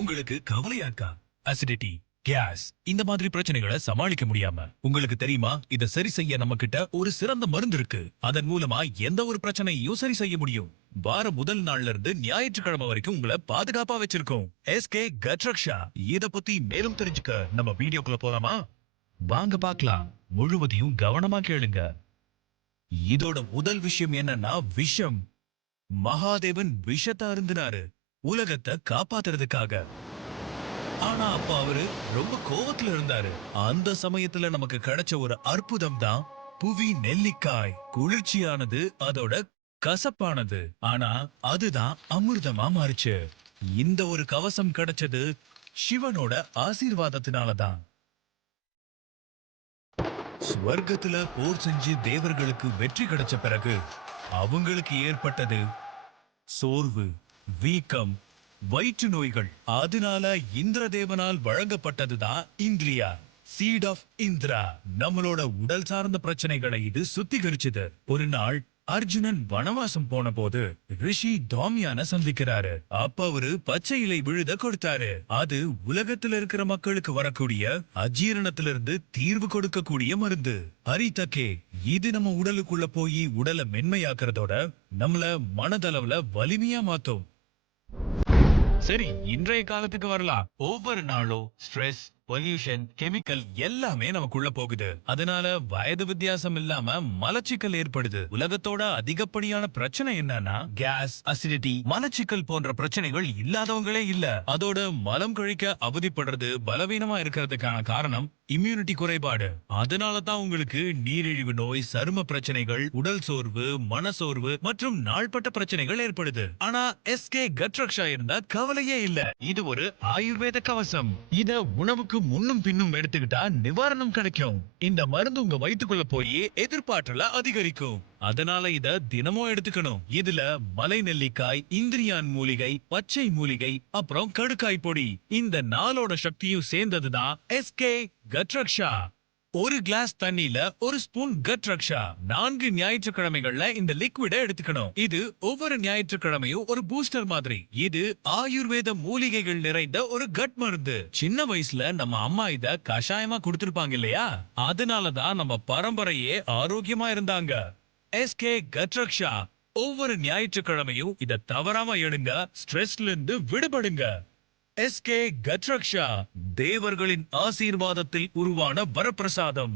உங்களுக்கு கவலையா இருக்கா? அசிடிட்டி, கேஸ் இந்த மாதிரி பிரச்சனைகளை சமாளிக்க முடியாம உங்களுக்கு தெரியுமா? இத சரி செய்ய நம்ம கிட்ட ஒரு சிறந்த மருந்து இருக்கு. அதன் மூலமா எந்த ஒரு பிரச்சனையையும் சரி செய்ய முடியும். வார முதல் நாள்ல இருந்து ஞாயிற்றுக்கிழமை வரைக்கும் உங்களை பாதுகாப்பா வச்சிருக்கோம். எஸ்கே கட்ரக்ஷா. இத பத்தி மேலும் தெரிஞ்சுக்க நம்ம வீடியோக்குள்ள போலாமா? வாங்க பார்க்கலாம். முழுவதையும் கவனமா கேளுங்க. இதோட முதல் விஷயம் என்னன்னா விஷம். மகாதேவன் விஷத்தை அருந்தினாரு உலகத்தை காப்பாத்துறதுக்காக. ஆனா அப்ப அவரு ரொம்ப கோவத்துல இருந்தாரு. அந்த சமயத்துல நமக்கு கிடைச்ச ஒரு அற்புதம் தான் புவி நெல்லிக்காய். குளிர்ச்சியானது, அதோட கசப்பானது. ஆனா அதுதான் அமிர்தமா மாறுச்சு. இந்த ஒரு கவசம் கிடைச்சது சிவனோட ஆசீர்வாதத்தினாலதான். ஸ்வர்க்கத்துல போர் செஞ்சு தேவர்களுக்கு வெற்றி கிடைச்ச பிறகு அவங்களுக்கு ஏற்பட்டது சோர்வு, வீக்கம், வயிற்று நோய்கள். அதனால இந்திரதேவனால் வழங்கப்பட்டதுதான் இந்திரியா, சீட் ஆஃப் இந்திரா. நம்மளோட உடல் சார்ந்த பிரச்சனைகளை இது சுத்திகரிச்சது. ஒரு நாள் அர்ஜுனன் வனவாசம் போன போது ரிஷி தோமியான சந்திக்கிறாரு. அப்ப அவரு பச்சை இலை விழுத கொடுத்தாரு. அது உலகத்துல இருக்கிற மக்களுக்கு வரக்கூடிய அஜீரணத்திலிருந்து தீர்வு கொடுக்கக்கூடிய மருந்து. ஹரிதக்கே, இது நம்ம உடலுக்குள்ள போய் உடலை மென்மையாக்குறதோட நம்மள மனதளவுல வலிமையா மாத்தும். சரி, இன்றைய காலத்துக்கு வரலாம். ஒவ்வொரு நாளும் ஸ்ட்ரெஸ், பொல்யூஷன், கெமிக்கல் எல்லாமே நமக்குள்ள போகுது. அதனால வயது வித்தியாசம் இல்லாம மலச்சிக்கல் ஏற்படுது. உலகத்தோட அதிகப்படியான பிரச்சனை என்னன்னா கேஸ், அசிடிட்டி, மலச்சிக்கல் போன்ற பிரச்சனைகள் இல்லாதவங்களே இல்ல. அதோட மலம் கழிக்க அவதிப்படுறது, பலவீனமா இருக்கிறதுக்கான காரணம் இம்யூனிட்டி குறைபாடு. அதனால தான் உங்களுக்கு நீரிழிவு நோய், சரும பிரச்சனைகள், உடல் சோர்வு, மனசோர்வு மற்றும் நாள்பட்ட பிரச்சனைகள் ஏற்படுது. ஆனா எஸ்கே கட்ரக்ஷா இருந்தா கவலையே இல்ல. இது ஒரு ஆயுர்வேத கவசம். இத உணவுக்கு முன்னும் பின்னும் எடுத்துக்கிட்டா நிவாரணம் கிடைக்கும். இந்த மருந்து உங்க வயித்துக்குள்ள போய் எதிர்ப்பாற்றல அதிகரிக்கும். அதனால இத தினமும் எடுத்துக்கணும். இதுல மலை நெல்லிக்காய், இந்திரியான் மூலிகை, பச்சை மூலிகை, அப்புறம் கடுக்காய் பொடி, இந்த நாளோட சக்தியும் சேர்ந்ததுதான் எஸ்கே கட்ரக்ஷா. ஒரு கிளாஸ் தண்ணியில ஒரு ஸ்பூன் கட்ரக்ஷா. 4 ஞாயிற்றுக்கிழமைகள்ல இந்த லிக்விட எடுத்துக்கணும். இது ஒவ்வொரு ஞாயிற்றுக்கிழமையும் ஒரு பூஸ்டர் மாதிரி. இது ஆயுர்வேத மூலிகைகள் நிறைந்த ஒரு கட் மருந்து. சின்ன வயசுல நம்ம அம்மா இத கஷாயமா கொடுத்திருப்பாங்க இல்லையா? அதனாலதான் நம்ம பரம்பரையே ஆரோக்கியமா இருந்தாங்க. எஸ்கே கட்ரக்ஷா. ஒவ்வொரு ஞாயிற்றுக்கிழமையும் இத தவறாம எடுங்க. ஸ்ட்ரெஸ்ல இருந்து விடுபடுங்க. எஸ்கே கட்ரக்ஷா. தேவர்களின் ஆசீர்வாதத்தில் உருவான வரப்பிரசாதம்.